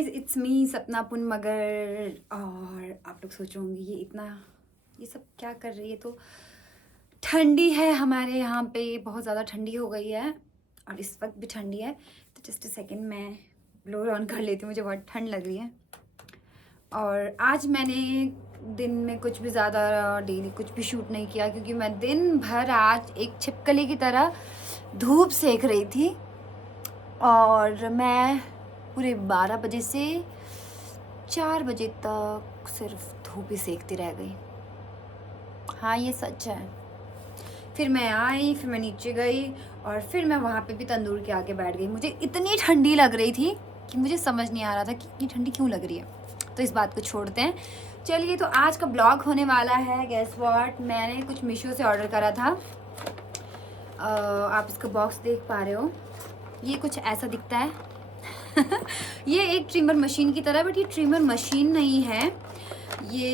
Guys, it's me सपना पुन मगर। और आप लोग सोच रहे होंगे ये सब क्या कर रही है। तो ठंडी है हमारे यहाँ पे, बहुत ज़्यादा ठंडी हो गई है और इस वक्त भी ठंडी है। तो जस्ट अ सेकेंड, मैं ब्लोअर ऑन कर लेती हूँ, मुझे बहुत ठंड लग रही है। और आज मैंने दिन में कुछ भी ज़्यादा डेली कुछ भी शूट नहीं किया, क्योंकि मैं दिन भर आज एक छिपकली की तरह धूप सेक रही थी। और मैं पूरे 12 बजे से 4 बजे तक सिर्फ धूप ही सेकती रह गई। हाँ, ये सच है। फिर मैं आई, फिर मैं नीचे गई और फिर मैं वहाँ पे भी तंदूर के आके बैठ गई। मुझे इतनी ठंडी लग रही थी कि मुझे समझ नहीं आ रहा था कि इतनी ठंडी क्यों लग रही है। तो इस बात को छोड़ते हैं। चलिए, तो आज का ब्लॉग होने वाला है गेस व्हाट, मैंने कुछ मीशो से ऑर्डर करा था। आप इसका बॉक्स देख पा रहे हो, ये कुछ ऐसा दिखता है। ये एक ट्रिमर मशीन की तरह, बट ये ट्रिमर मशीन नहीं है, ये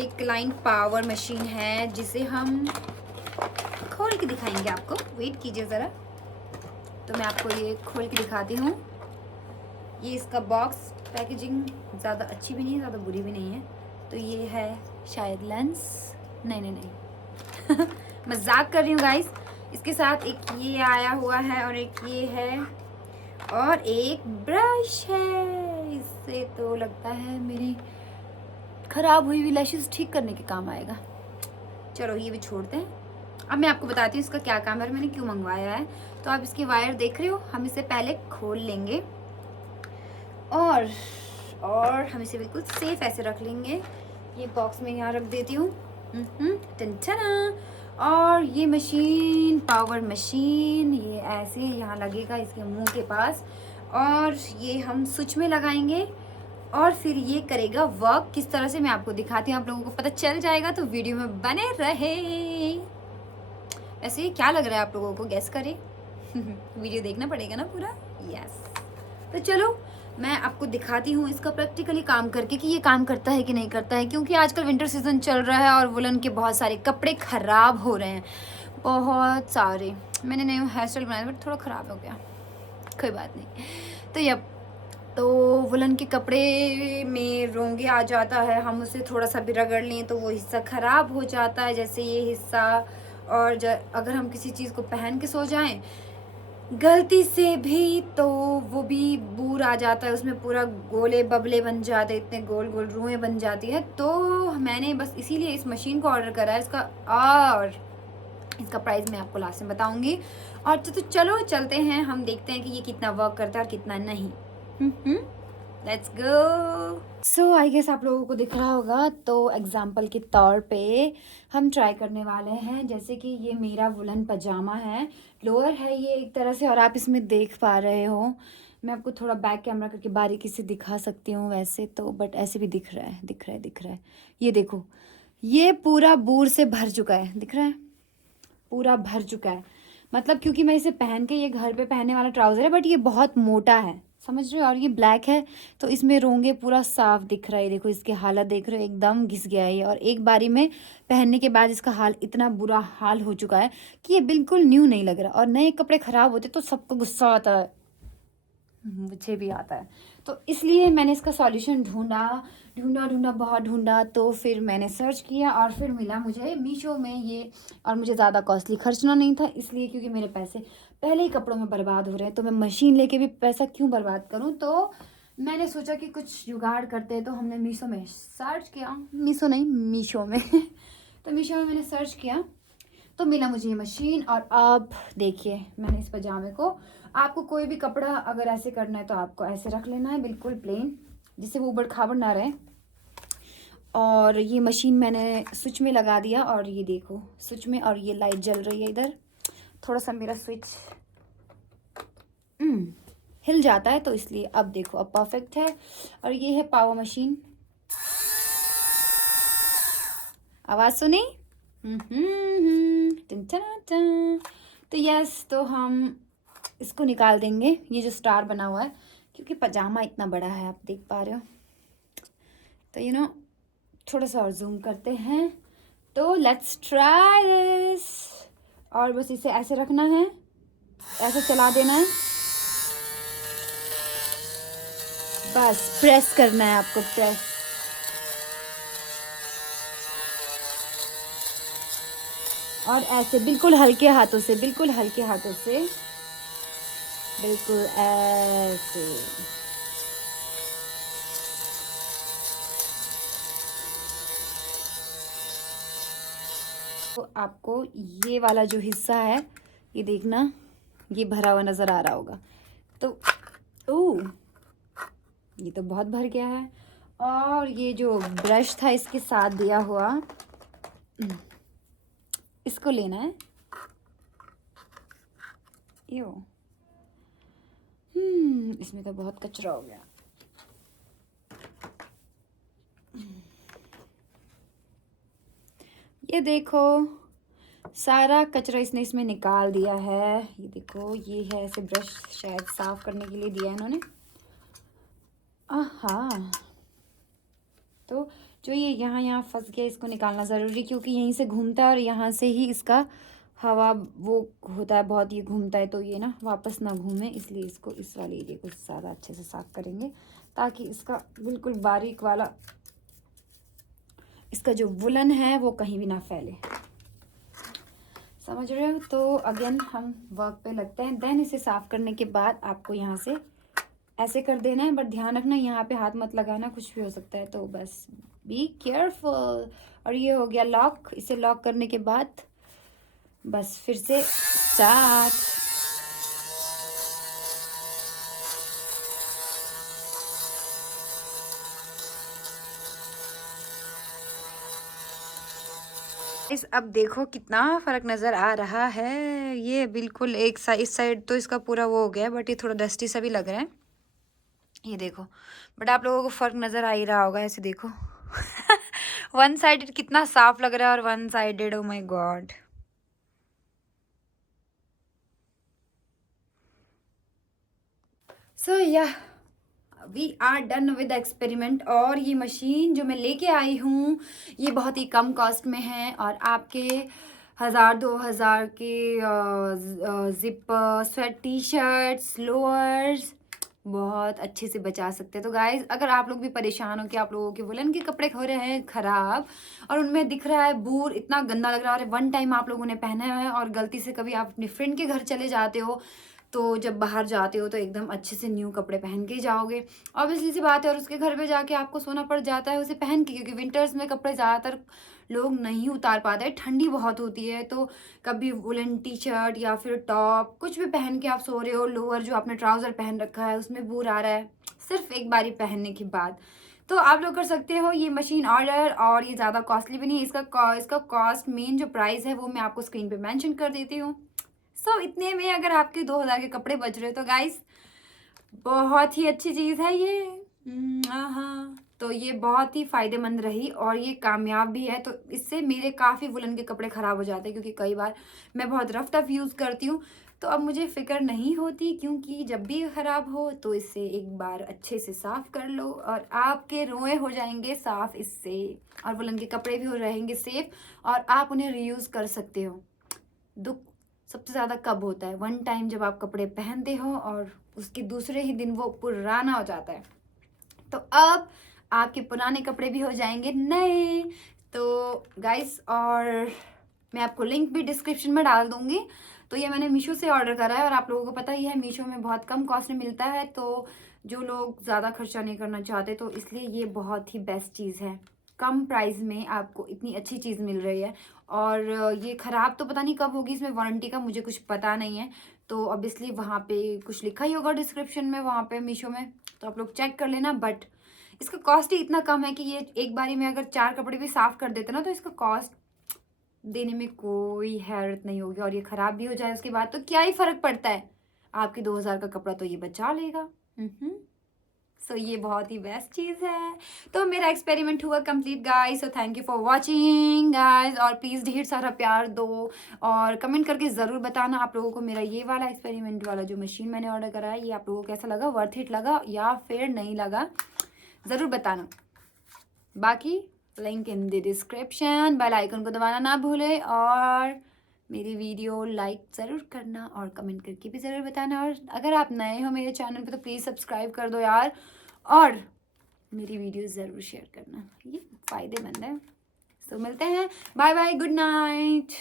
एक लाइन पावर मशीन है जिसे हम खोल के दिखाएंगे आपको। वेट कीजिए ज़रा, तो मैं आपको ये खोल के दिखाती हूँ। ये इसका बॉक्स पैकेजिंग ज़्यादा अच्छी भी नहीं है, ज़्यादा बुरी भी नहीं है। तो ये है शायद लेंस, नहीं मजाक कर रही हूँ गाइस। इसके साथ एक ये आया हुआ है और एक ये है और एक ब्रश है। इससे तो लगता है मेरी खराब हुई हुई लैशेस ठीक करने के काम आएगा। चलो, ये भी छोड़ते हैं। अब मैं आपको बताती हूँ इसका क्या काम है और मैंने क्यों मंगवाया है। तो आप इसकी वायर देख रहे हो, हम इसे पहले खोल लेंगे और हम इसे बिल्कुल सेफ ऐसे रख लेंगे। ये बॉक्स में यहाँ रख देती हूँ। और ये मशीन, पावर मशीन, ये ऐसे यहाँ लगेगा इसके मुंह के पास और ये हम स्विच में लगाएंगे और फिर ये करेगा वर्क। किस तरह से मैं आपको दिखाती हूँ, आप लोगों को पता चल जाएगा, तो वीडियो में बने रहे। ऐसे क्या लग रहा है आप लोगों को, गैस करें। वीडियो देखना पड़ेगा ना पूरा। यस, तो चलो मैं आपको दिखाती हूँ इसका प्रैक्टिकली काम करके कि ये काम करता है कि नहीं करता है। क्योंकि आजकल विंटर सीजन चल रहा है और वुलन के बहुत सारे कपड़े ख़राब हो रहे हैं, बहुत सारे। मैंने नया हेयर स्टाइल बनाया बट थोड़ा ख़राब हो गया, कोई बात नहीं। तो यप, तो वुलन के कपड़े में रोंगे आ जाता है, हम उसे थोड़ा सा भी रगड़ लें तो वो हिस्सा ख़राब हो जाता है, जैसे ये हिस्सा। और अगर हम किसी चीज़ को पहन के सो जाएं गलती से भी, तो वो भी बूर आ जाता है, उसमें पूरा गोले बबले बन जाते, इतने गोल गोल रुएं बन जाती है। तो मैंने बस इसीलिए इस मशीन को ऑर्डर करा है इसका, और इसका प्राइस मैं आपको लास्ट में बताऊंगी। और तो चलो चलते हैं, हम देखते हैं कि ये कितना वर्क करता है और कितना नहीं। Let's go. So I guess आप लोगों को दिख रहा होगा, तो एग्जाम्पल के तौर पे हम ट्राई करने वाले हैं। जैसे कि ये मेरा वुलन पजामा है, लोअर है ये एक तरह से, और आप इसमें देख पा रहे हो, मैं आपको थोड़ा बैक कैमरा करके बारीकी से दिखा सकती हूँ वैसे तो, बट ऐसे भी दिख रहा है, दिख रहा है, दिख रहा है। ये देखो, ये पूरा बूर से भर चुका है, दिख रहा है, पूरा भर चुका है। मतलब क्योंकि मैं इसे पहन के, ये घर पे पहनने वाला ट्राउज़र है बट ये बहुत मोटा है, समझ रहे हो, और ये ब्लैक है तो इसमें रोंगे पूरा साफ दिख रहा है। देखो इसकी हालत देख रहे हो, एकदम घिस गया है ये, और एक बारी में पहनने के बाद इसका हाल, इतना बुरा हाल हो चुका है कि ये बिल्कुल न्यू नहीं लग रहा। और नए कपड़े ख़राब होते तो सबको गुस्सा आता है, मुझे भी आता है। तो इसलिए मैंने इसका सॉल्यूशन ढूंढा बहुत ढूंढा, तो फिर मैंने सर्च किया और फिर मिला मुझे मीशो में ये। और मुझे ज़्यादा कॉस्टली खर्चना नहीं था, इसलिए क्योंकि मेरे पैसे पहले ही कपड़ों में बर्बाद हो रहे हैं, तो मैं मशीन लेके भी पैसा क्यों बर्बाद करूँ। तो मैंने सोचा कि कुछ जुगाड़ करते हैं, तो हमने मीशो में सर्च किया, मीशो नहीं मीशो में तो मीशो में मैंने सर्च किया तो मिला मुझे ये मशीन। और अब देखिए, मैंने इस पजामे को, आपको कोई भी कपड़ा अगर ऐसे करना है तो आपको ऐसे रख लेना है, बिल्कुल प्लेन, जिससे वो उबड़ खाबड़ ना रहे। और ये मशीन मैंने स्विच में लगा दिया, और ये देखो स्विच में, और ये लाइट जल रही है इधर। थोड़ा सा मेरा स्विच हिल जाता है, तो इसलिए अब देखो, अब परफेक्ट है। और ये है पावर मशीन, आवाज़ सुनी। तो यस, तो हम इसको निकाल देंगे, ये जो स्टार बना हुआ है, क्योंकि पजामा इतना बड़ा है, आप देख पा रहे हो। तो थोड़ा सा और जूम करते हैं, तो लेट्स ट्राई दिस। और बस इसे ऐसे रखना है, ऐसे चला देना है। बस प्रेस करना है आपको, प्रेस। और ऐसे बिल्कुल हल्के हाथों से, बिल्कुल हल्के हाथों से, बिल्कुल ऐसे। तो आपको ये वाला जो हिस्सा है, ये देखना, ये भरा हुआ नज़र आ रहा होगा। तो ओह, ये तो बहुत भर गया है। और ये जो ब्रश था इसके साथ दिया हुआ, इसको लेना है। यो, इसमें तो बहुत कचरा हो गया। ये देखो, सारा कचरा इसने इसमें निकाल दिया है। ये देखो, ये है ऐसे ब्रश, शायद साफ करने के लिए दिया है इन्होंने। आहा, तो जो ये यहाँ फंस गया, इसको निकालना ज़रूरी, क्योंकि यहीं से घूमता है और यहाँ से ही इसका हवा वो होता है, बहुत ये घूमता है, तो ये ना वापस ना घूमे, इसलिए इसको इस वाले एरिया को ज़्यादा अच्छे से साफ करेंगे, ताकि इसका बिल्कुल बारीक वाला, इसका जो वुलन है वो कहीं भी ना फैले। समझ रहे हो? तो अगेन हम वर्क पे लगते हैं। देन इसे साफ करने के बाद आपको यहाँ से ऐसे कर देना है, बट ध्यान रखना यहाँ पे हाथ मत लगाना, कुछ भी हो सकता है, तो बस बी केयरफुल। और ये हो गया लॉक। इसे लॉक करने के बाद बस फिर से स्टार्ट। अब देखो कितना फर्क नज़र आ रहा है। ये बिल्कुल एक साइड, इस साइड तो इसका पूरा वो हो गया, बट ये थोड़ा डस्टी सा भी लग रहा है, ये देखो। बट आप लोगों को फर्क नज़र आ ही रहा होगा, ऐसे देखो। वन साइडेड कितना साफ लग रहा है, और one sided, oh my god. So yeah we are done with the experiment. और ये मशीन जो मैं लेके आई हूँ, ये बहुत ही कम कॉस्ट में है, और आपके 1000-2000 के zipper, sweat, T shirts, lowers बहुत अच्छे से बचा सकते हैं। तो गाइज, अगर आप लोग भी परेशान हो कि आप लोगों के वुलन के कपड़े हो रहे हैं ख़राब, और उनमें दिख रहा है बूर, इतना गंदा लग रहा है, और वन टाइम आप लोगों ने पहना है, और गलती से कभी आप अपने फ्रेंड के घर चले जाते हो, तो जब बाहर जाते हो तो एकदम अच्छे से न्यू कपड़े पहन के ही जाओगे, ऑब्वियसली सी बात है। और उसके घर पे जाके आपको सोना पड़ जाता है उसे पहन के, क्योंकि विंटर्स में कपड़े ज़्यादातर लोग नहीं उतार पाते हैं, ठंडी बहुत होती है। तो कभी वुलन टी शर्ट या फिर टॉप कुछ भी पहन के आप सो रहे हो, लोअर जो आपने ट्राउज़र पहन रखा है उसमें बूर आ रहा है सिर्फ एक बारी पहनने के बाद, तो आप लोग कर सकते हो ये मशीन ऑर्डर। और ये ज़्यादा कॉस्टली भी नहीं है। इसका कॉस्ट, मेन जो प्राइस है वो मैं आपको स्क्रीन पे मेंशन कर देती हूँ। सो इतने में अगर आपके 2000 के कपड़े बच रहे हो, तो गाइस बहुत ही अच्छी चीज़ है ये। हाँ, तो ये बहुत ही फ़ायदेमंद रही, और ये कामयाब भी है। तो इससे मेरे काफ़ी वुलन के कपड़े ख़राब हो जाते हैं, क्योंकि कई बार मैं बहुत रफ टफ यूज़ करती हूँ, तो अब मुझे फ़िक्र नहीं होती, क्योंकि जब भी ख़राब हो तो इसे एक बार अच्छे से साफ़ कर लो, और आपके रोए हो जाएंगे साफ़ इससे, और वुलन के कपड़े भी हो रहेंगे सेफ़, और आप उन्हें रीयूज़ कर सकते हो। दुख सबसे ज़्यादा कब होता है? वन टाइम जब आप कपड़े पहनते हो और उसके दूसरे ही दिन वो पुराना हो जाता है। तो अब आपके पुराने कपड़े भी हो जाएंगे नए। तो गाइस, और मैं आपको लिंक भी डिस्क्रिप्शन में डाल दूंगी। तो ये मैंने मीशो से ऑर्डर करा है, और आप लोगों को पता ही है मीशो में बहुत कम कॉस्ट में मिलता है, तो जो लोग ज़्यादा खर्चा नहीं करना चाहते, तो इसलिए ये बहुत ही बेस्ट चीज़ है। कम प्राइस में आपको इतनी अच्छी चीज़ मिल रही है। और ये ख़राब तो पता नहीं कब होगी, इसमें वारंटी का मुझे कुछ पता नहीं है, तो ऑब्वियसली वहाँ पे कुछ लिखा ही होगा डिस्क्रिप्शन में, वहाँ पे मीशो में, तो आप लोग चेक कर लेना। बट इसका कॉस्ट ही इतना कम है कि ये एक बारी में अगर 4 कपड़े भी साफ़ कर देते ना, तो इसका कॉस्ट देने में कोई हैरत नहीं होगी। और ये ख़राब भी हो जाए उसके बाद तो क्या ही फ़र्क पड़ता है, आपके 2000 का कपड़ा तो ये बचा लेगा। सो ये बहुत ही बेस्ट चीज़ है। तो मेरा एक्सपेरिमेंट हुआ complete guys. So thank you for watching guys, और प्लीज़ ढेर सारा प्यार दो, और कमेंट करके ज़रूर बताना आप लोगों को मेरा ये वाला एक्सपेरिमेंट वाला जो मशीन मैंने ऑर्डर करा है, ये आप लोगों को कैसा लगा, वर्थ इट लगा या फिर नहीं लगा, ज़रूर बताना। बाकी link in the description, bell icon को दबाना ना भूले, और मेरी वीडियो लाइक ज़रूर करना, और कमेंट करके भी ज़रूर बताना। और अगर आप नए हो मेरे चैनल पे तो प्लीज़ सब्सक्राइब कर दो यार, और मेरी वीडियो ज़रूर शेयर करना, ये फ़ायदेमंद है। तो मिलते हैं, बाय बाय, गुड नाइट।